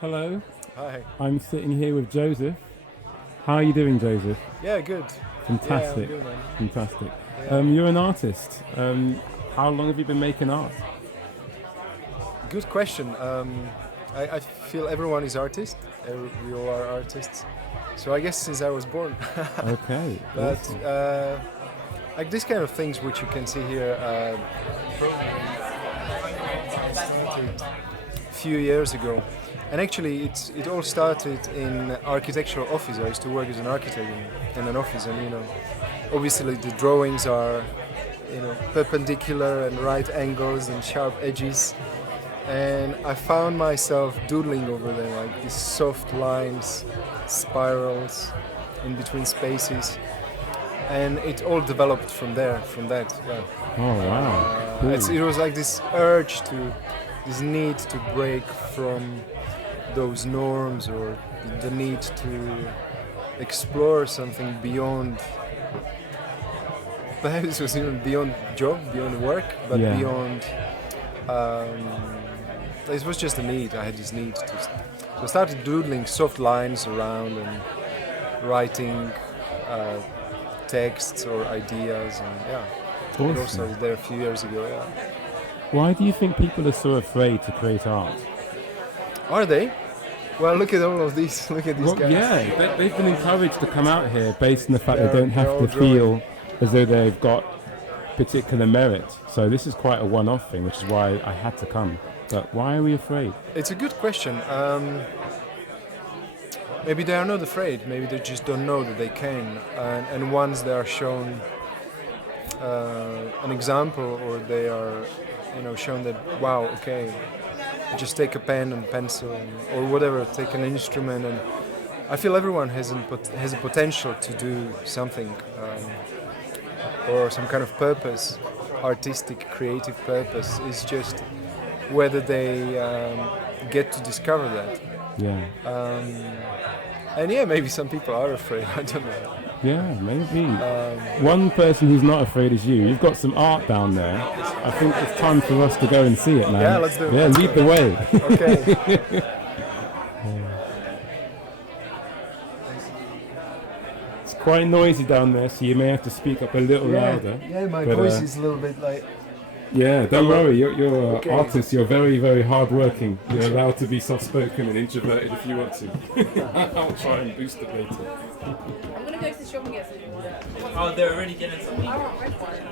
Hello, Hi. I'm sitting here with Jozef. How are you doing, Jozef? Yeah, good. Fantastic, Yeah, I'm good, man. fantastic. Yeah. You're an artist. How long have you been making art? Good question. I feel everyone is artist. We all are artists. So I guess since I was born. Okay, But awesome. like this kind of things which you can see here, started a few years ago. And actually, it all started in architectural office. I used to work as an architect in an office, and obviously the drawings are, perpendicular and right angles and sharp edges. And I found myself doodling over them, like these soft lines, spirals, in between spaces, and it all developed from there, from that. Yeah. Oh wow, cool. It was like this urge this need to break from those norms, or the need to explore something beyond. Perhaps it was even beyond job, beyond work, but Yeah. beyond. It was just a need. I had this need to. So I started doodling soft lines around and writing texts or ideas, and yeah. It all Awesome. started there a few years ago. Yeah. Why do you think people are so afraid to create art? Are they? Well, look at all of these. Look at these Well, guys. yeah, they've been encouraged to come out here based on the fact they They're- don't have they're to all feel as though they've got particular merit. So this is quite a one-off thing, which is why I had to come. But why are we afraid? It's a good question. Maybe they are not afraid. Maybe they just don't know that they can. And once they are shown an example, or they are, shown that wow, okay, just take a pen and pencil or whatever, take an instrument, and I feel everyone has a potential to do something, or some kind of purpose, artistic, creative purpose. Is just whether they get to discover that. Yeah. And yeah, maybe some people are afraid. I don't know. Yeah, maybe. One person who's not afraid is you. You've got some art down there. I think it's time for us to go and see it, man. Yeah, let's do it. Yeah, Let's lead go. the way. Okay. It's quite noisy down there, so you may have to speak up a little louder. Yeah, my But, voice is a little bit like. Yeah, don't worry. You're an Okay. artist. You're very, very hard-working. You're allowed to be soft-spoken and introverted if you want to. I'll try and boost it later. I'm gonna go to the shop and get some water. Oh, they're already getting something. I want red wine.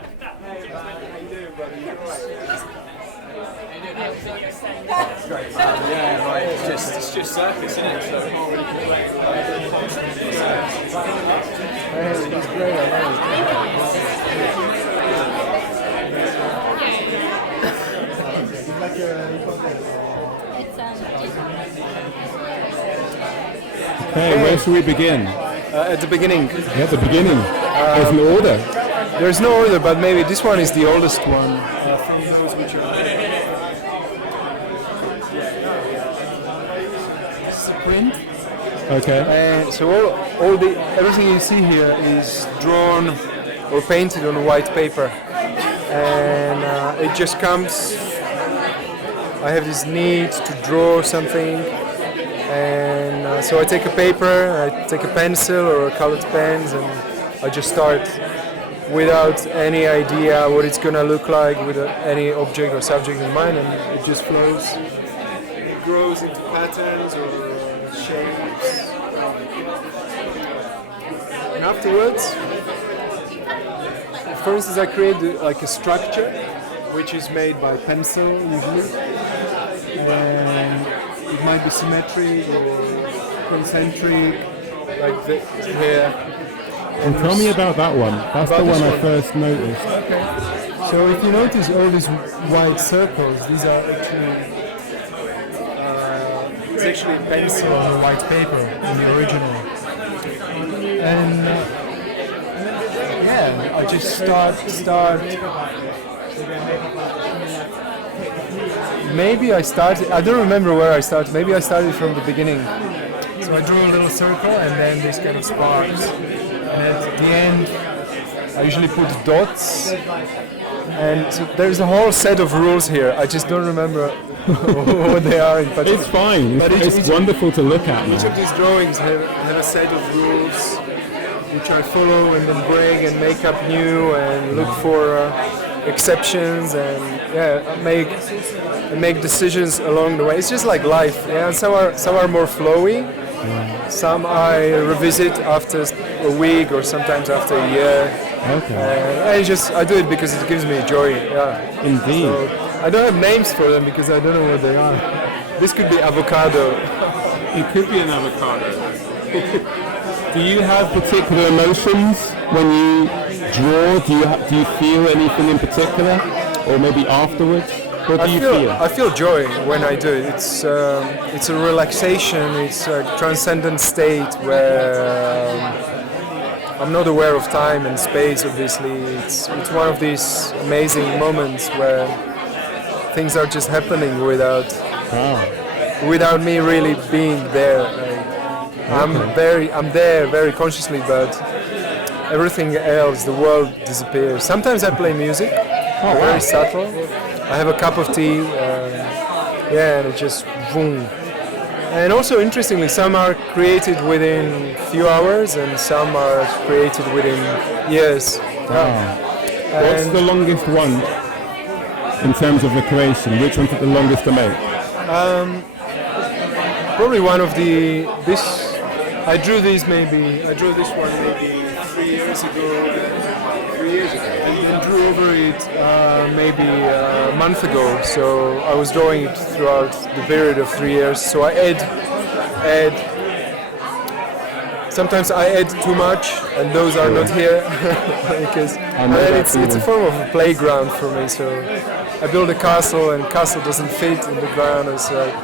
Yeah, right. It's just circus, isn't it? So It's great. I love it. Hey, where should we begin? At the beginning, Yeah, the beginning. There's an order. there's no order, but maybe this one is the oldest one. From those which are print. Okay. And so everything you see here is drawn or painted on white paper, and it just comes. I have this need to draw something, and so I take a paper, I take a pencil or colored pens, and I just start without any idea what it's gonna look like, without any object or subject in mind, and it just flows. It grows into patterns or shapes. And afterwards, for instance, I create like a structure, which is made by pencil usually, and it might be symmetric or concentric, like here. And tell me about that one. That's About the this one I one. first noticed. So if you notice all these white circles, these are actually it's actually pencil on white paper in the original. And yeah, I just start. Maybe I started. I don't remember where I started. Maybe I started from the beginning. So I drew a little circle, and then this kind of sparks. And at the end, I usually put dots. And so there's a whole set of rules here. I just don't remember what they are in particular. It's fine. But It's wonderful to look at, Each man. of these drawings have a set of rules which I follow and then break and make up new and look for exceptions and make decisions along the way. It's just like life. Yeah, some are more flowy. Some I revisit after a week or sometimes after a year. Okay. I do it because it gives me joy. Yeah. Indeed. So I don't have names for them because I don't know what they are. This could be avocado. It could be an avocado. Do you have particular emotions when you draw? Do you feel anything in particular, or maybe afterwards? What do you feel? I feel joy when I do it. It's a relaxation. It's a transcendent state where I'm not aware of time and space. Obviously, it's one of these amazing moments where things are just happening without me really being there. I'm there very consciously, but everything else, the world disappears. Sometimes I play music, very subtle. I have a cup of tea, and it just boom. And also, interestingly, some are created within few hours, and some are created within years. What's the longest one in terms of the creation? Which one took the longest to make? Probably one of this. I drew this one maybe 3 years ago. And then drew over it maybe a month ago. So I was drawing it throughout the period of 3 years. So I add. Sometimes I add too much, and those are not here because it's a form of a playground for me. So I build a castle, and castle doesn't fit in the ground. It's like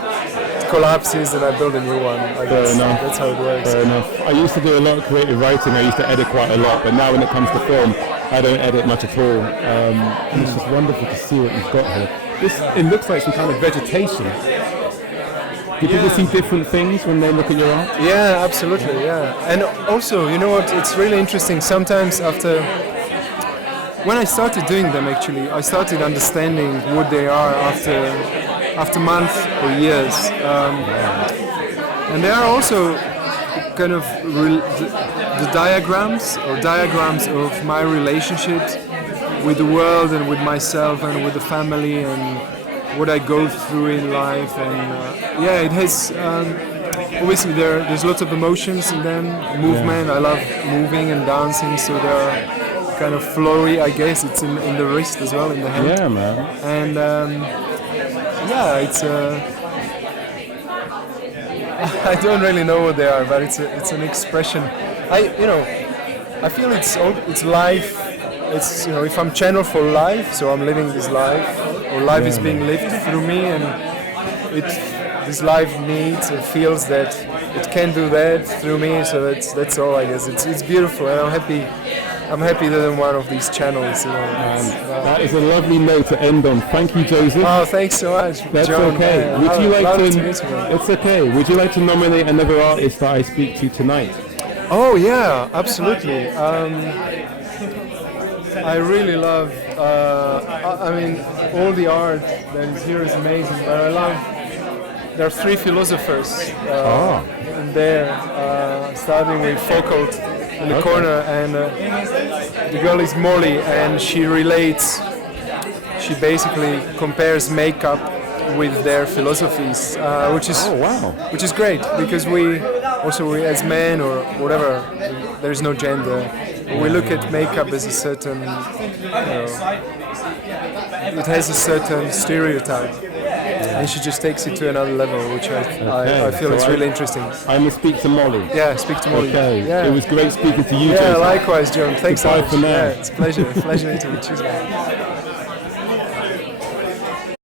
it collapses, and I build a new one. I guess that's how it works. Fair enough. I used to do a lot of creative writing. I used to edit quite a lot, but now when it comes to film, I don't edit much at all. And it's just wonderful to see what you've got here. It looks like some kind of vegetation. Do people see different things when they look at your art? Yeah, absolutely, yeah. And also, you know what, it's really interesting. Sometimes when I started doing them actually, I started understanding what they are after months or years. And they are also kind of the diagrams of my relationships with the world and with myself and with the family and what I go through in life. And it has obviously there's lots of emotions in them, movement. I love moving and dancing, so they're kind of flowy. I guess it's in the wrist as well, in the hand. Yeah, man. And it's I don't really know what they are, but it's an expression. I feel it's life. It's if I'm channeled for life, so I'm living this life, or life is being lived through me, and this life needs and feels that it can do that through me. So that's all, I guess. It's beautiful, and I'm happy that I'm one of these channels. That is a lovely note to end on. Thank you, Jozef. Oh, thanks so much, That's John. okay. Would you like to to? meet you. It's okay. Would you like to nominate another artist that I speak to tonight? Oh yeah, absolutely. I really love. All the art that is here is amazing, but I love. There are three philosophers in there, starting with Foucault in the corner, and the girl is Molly, and she basically compares makeup with their philosophies, which is great, because we as men or whatever, there is no gender. We look at makeup as a certain, it has a certain stereotype. And she just takes it to another level, which I feel is really interesting. I must speak to Molly. Yeah, speak to Molly. Okay. Yeah. It was great speaking to you, Yeah, Jozef. likewise, John. Thanks so Goodbye much. for now. Yeah, it's a pleasure. Pleasure meeting you. Cheers, man.